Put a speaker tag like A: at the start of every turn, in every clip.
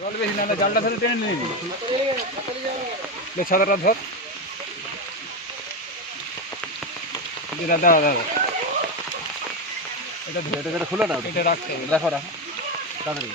A: জল বেশি না জালটা ধরে টেনে নিয়ে ছাতাটা ধর। দাদা দাদা এটা ধরে এটা খুলে দাও। এটা রাখতে হবে। দেখো রাখো। তাড়াতাড়ি।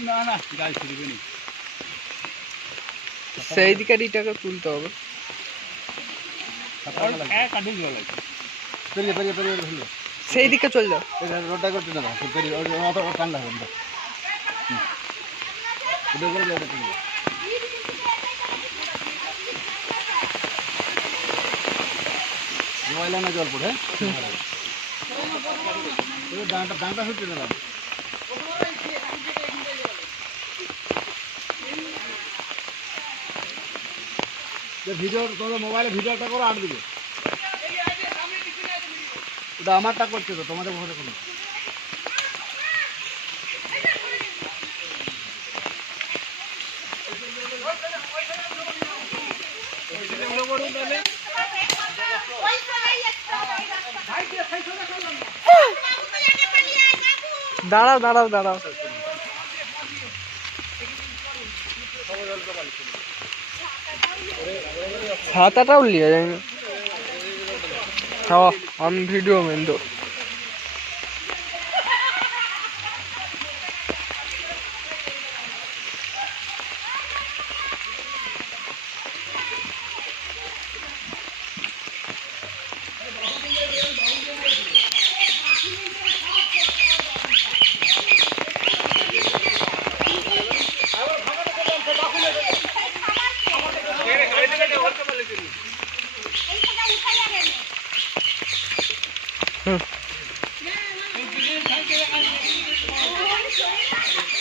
A: না না গাছ ফিরবে নি।
B: সেই দিকে এটাকে তুলতে হবে। সেই দিকে চলে যাও।
A: রোডটা করতে ওই অত ঠান্ডা হবে না না জল পড়ে হ্যাঁ? দাঁটা দাঁটা হচ্ছে না ভিডিও তোমাদের মোবাইলে ভিডিওটা করো আট দিবে। ওটা আমারটা করছে তো তোমাদের ঘরে কোনো
B: দাঁড়াও দাঁড়াও দাঁড়াও। ছাতাটাও নিয়ে যায় হ্যাঁ আমি ভিডিও মেন তো।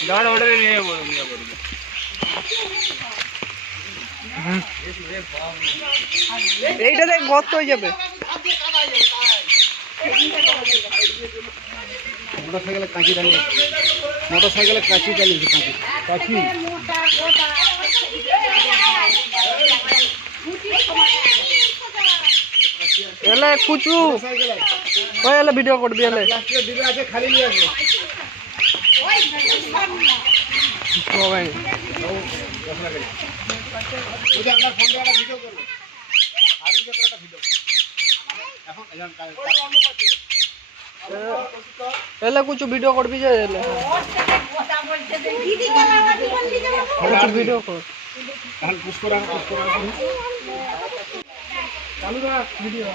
A: দাঁড়া ওটা নিয়ে
B: এইটা দেখ গর্ত হয়ে যাবে।
A: মোটর সাইকেলে কাঁচি দাঁড়িয়ে মোটর সাইকেলে কাঁচি চালিয়েছে কাঁচি। কাঁচি।
B: এলে কুচু। ওই এলে ভিডিও করবি এলে
A: প্লাস্টিকের ডিবে আছে খালি নিয়ে আসব
B: সবাই
A: ওটা আমরা ফোন দিয়ে একটা ভিডিও করব আর ভিডিও করে একটা ভিডিও এখন এখন
B: এলে কুচু ভিডিও করবি যে এলে। কুচু ভিডিও কর
A: এখন পুশ করে পুশ করে চালু রাখ ভিডিও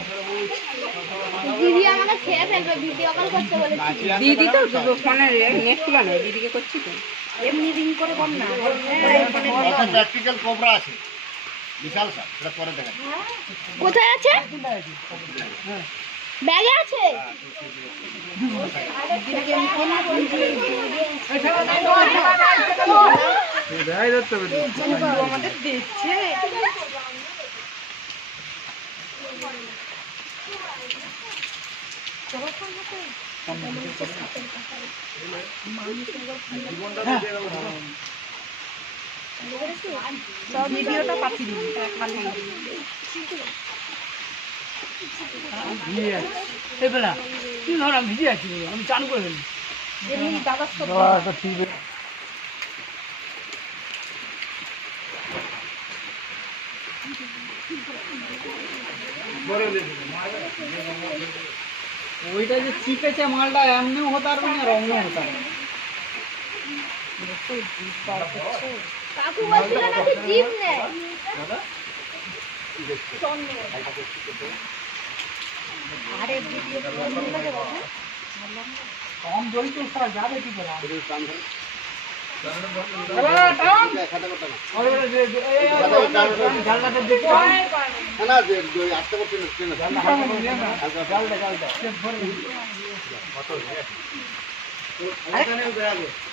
C: দিদি আমাকে খেয়ে ফেলবে ভিডিও কল করতে বলেছি
D: দিদি। তো ফোনের নেট খোলা নেই দিদিকে করছি তো।
C: এমনি রিং করে কর না।
A: প্র্যাকটিক্যাল কোবরা আছে। বিশাল স্যার সেটা পরে দেখা
C: কোথায় আছে? ব্যাগে আছে?
D: ভিডিওটা পাঠিয়ে দিবি খালি
E: কি ধর আমি ভিজে আছি আমি চান করে ফেলি।
C: দাদা
E: ওইটা যে চিপেছে মালটা এমনিও হতে পারবে না আর অমনিও হতে পারবে না।
C: কাকু বলছিল নাকি জিপ নেয়। আরে ভিডিও কল করে বাবা
E: কম দই তো সারা যাবে কি করে?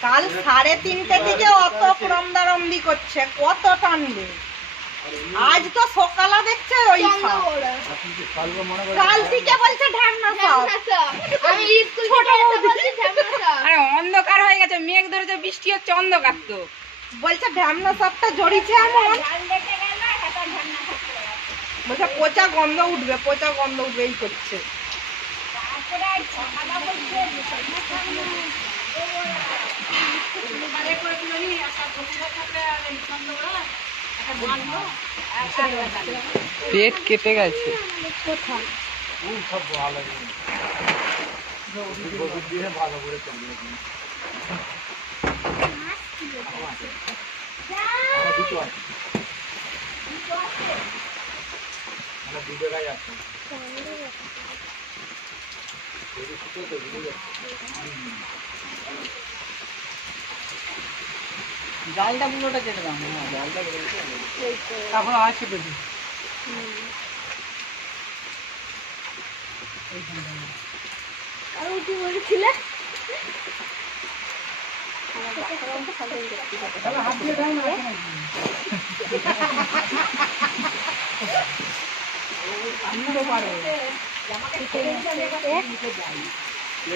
D: কাল সাড়ে তিনটে দিকে অত ক্রমদারম্বি করছে কত টানবে? আজ তো সকালে দেখছে ওই
A: মনে করে
D: কাল থেকে বলছে সাপ। আরে অন্ধকার হয়ে গেছে মেঘ ধরেছে বৃষ্টি হচ্ছে অন্ধকার তো। বলছে ঢ্যামনা সাপটা জড়িছে এমন বলছে পচা গন্ধ উঠবে পচা গন্ধ উঠবে এই করছে।
B: পেট কেটে গেছে।
A: খুব সব ভালো গোবর দিয়ে ভালো করে চালিয়ে দিন আমার দুটো আছে আমার দু জায়গায় আছে
E: জালটা পুরোটা কেটে দাও। হ্যাঁ, জালটা। এখন আছে না আমি তো পারব। যে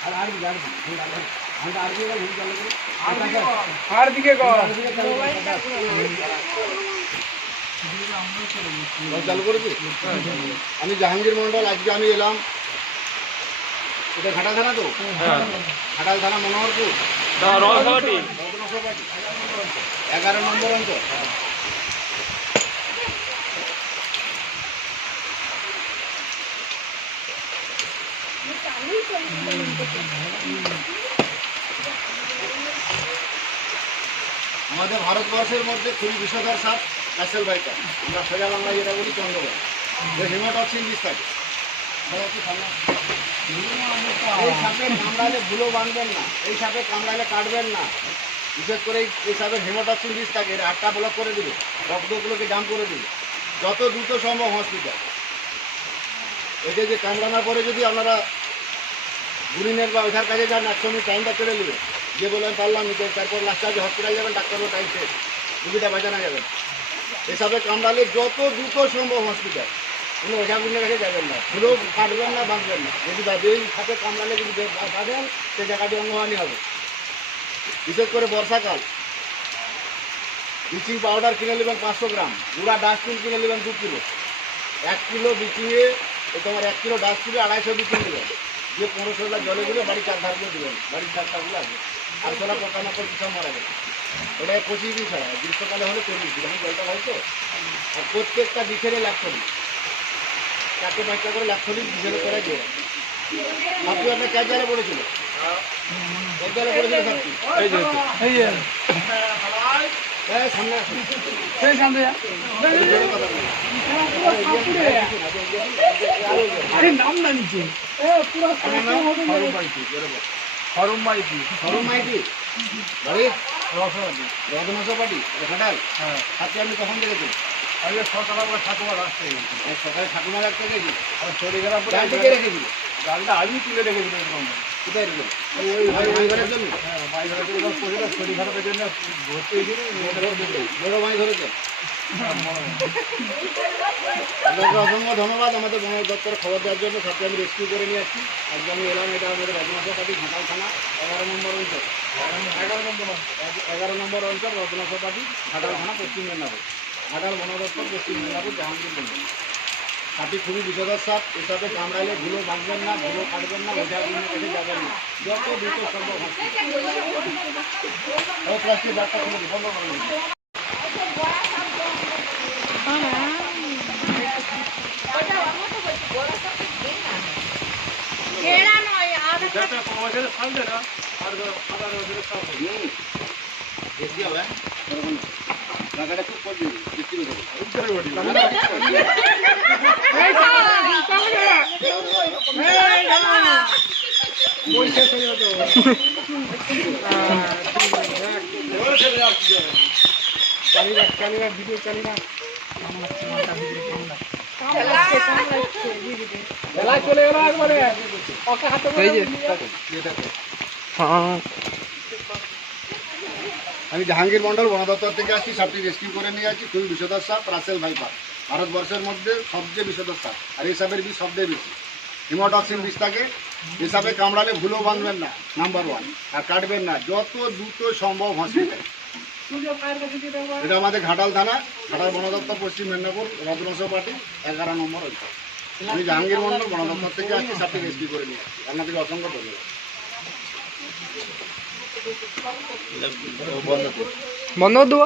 C: আর
A: আর কি আর কি আর আর কি ভুল চালু করে
E: আর দিকে কর
A: জল চালু করেছি আমি জাহাঙ্গীর মন্ডল আজকে আমি এলাম এটা ঘাটাল থানা তো ঘাটাল থানা মনোহরপুর রত্নসভাটি। এগারো নম্বর অঞ্চল আমাদের ভারতবর্ষের মধ্যে খুবই বিষধর সাপ ক্যাসেল ভাইটা আমরা সোজা বাংলা যেটা বলি চন্দ্রগড় যে হিমাটক্সিন বিষ থাকে? এই সাপে কামড়ালে ভুলো বাঁধবেন না। এই সাপে কামড়ালে কাটবেন না। বিশেষ করে এই- এই সাপের হিমাটক্সিন বিষ থাকে এটা আটটা ব্লক করে দিবে, রক্তগুলোকে জাম করে দিবে। যত দ্রুত সম্ভব হসপিটাল এতে যে কামড়ানোর পরে যদি আপনারা গুরিনের বা ওইটার কাছে যান মিনিট টাইমটা কেড়ে নেবে। যে বলবেন পারলাম নিতে তারপর লাস্টে আগে হসপিটাল যাবেন ডাক্তারও টাইম শেষ। রুগীটা বাঁচানো যাবে এসবে কামড়ালে যত দ্রুত সম্ভব হসপিটাল কোনো ওঝা গুলির কাছে যাবেন না। ফুলেও কাটবেন না বাঁধবেন না। যদি যেই সাপে কামড়ালে যদি বাঁধেন সে জায়গাটি অঙ্গহানি হবে। বিশেষ করে বর্ষাকাল। ব্লিচিং পাউডার কিনে নেবেন পাঁচশো গ্রাম, গুঁড়া ডাস্টবিন কিনে নেবেন দু কিলো। এক কিলো ব্লিচিংয়ে তোমার এক কিলো ডাস্টবিনে আড়াইশো ব্লিচিং দেবেন দিয়ে পনেরোশো গ্লাস জলে গুলো বাড়ির চার ধারগুলো দেবেন, বাড়ির চারটাগুলো আছে। আর তোরা পোকামাকড় কিছু মারা যাবে ওটা পঁচিশ দিন ছাড়া গ্রীষ্মকালে হলে চল্লিশ দিন আমি জলটা হয় তো? আর প্রত্যেকটা বিছেরে ল্যাপথলিক চারটে পাঁচটা করে ল্যাপথলিক বিছেরে করে দিয়ে। আপনি আপনার ক্যাব জালে পড়েছিল
E: আরে হ্যাঁ
A: আমি কখন দেখেছি
E: আগে সকালে আমরা ঠাকুমা রাস্তায় গেছি
A: সকালে ঠাকুমা রাখতে গেছি
E: আর পরে
A: ডালটিকে রেখেছি
E: জালটা আজই তুলে রেখেছিল এরকম হ্যাঁ
A: অসংখ্য ধন্যবাদ আমাদের বন দপ্তর খবর দেওয়ার জন্য। সাথে আমি রেস্কিউ করে নিয়ে আসছি। আজকে আমি এলাম এটা আমাদের রঘুনাথপাটি ঘাটাল থানা এগারো নম্বর অঞ্চল।
E: এগারো নম্বর
A: এগারো নম্বর অঞ্চল রঘুনাথপাটি ঘাটাল থানা পশ্চিম মেদিনীপুর। ঘাটাল বন দপ্তর পশ্চিম মেদিনীপুর জাহাঙ্গীর সাপটি খুবই বিষধর সাপ এই সাপে কামড়াইলে ধুলো বাঁধবেন না ধুলো কাটবেন না ওঝা গুলির কাছে যাবেন না। যত দ্রুত সম্ভব হসপিটাল প্লাস্টিক ব্যাগটা খুলে বন্ধ করে হবে। টাকাটা খুব কম দিবি, বিক্রি করে দেবো।
E: বেলায় চলে গেল একবারে ওকে হাতে করে
B: এই যে।
E: নিয়ে যাও।
B: হ্যাঁ
A: আমি জাহাঙ্গীর মন্ডল বন দপ্তর থেকে আসছি, সাপটি রেস্কিউ করে নিয়ে আসছি। খুবই বিষধর সাপ, রাসেল ভাইপার। ভারতবর্ষের মধ্যে সবচেয়ে বিষধর সাপ, আর এই সাপের বিষ সবচেয়ে বেশি। হিমোটক্সিন বিষ থাকে, এই সাপে কামড়ালে ভুলেও বাঁধবেন না নাম্বার ওয়ান আর কাটবেন না, যত দ্রুত সম্ভব হসপিটাল এটা আমাদের ঘাটাল থানা, ঘাটাল বন দপ্তর, পশ্চিম মেদিনীপুর রত্নস পার্টি, এগারো নম্বর ওইটা আমি জাহাঙ্গীর মন্ডল বন দপ্তর থেকে আসছি, সাপটি রেস্কিউ করে নিয়ে আসছি। আপনাদেরকে অসংখ্য ধন্যবাদ।
B: বন্ধ দেবো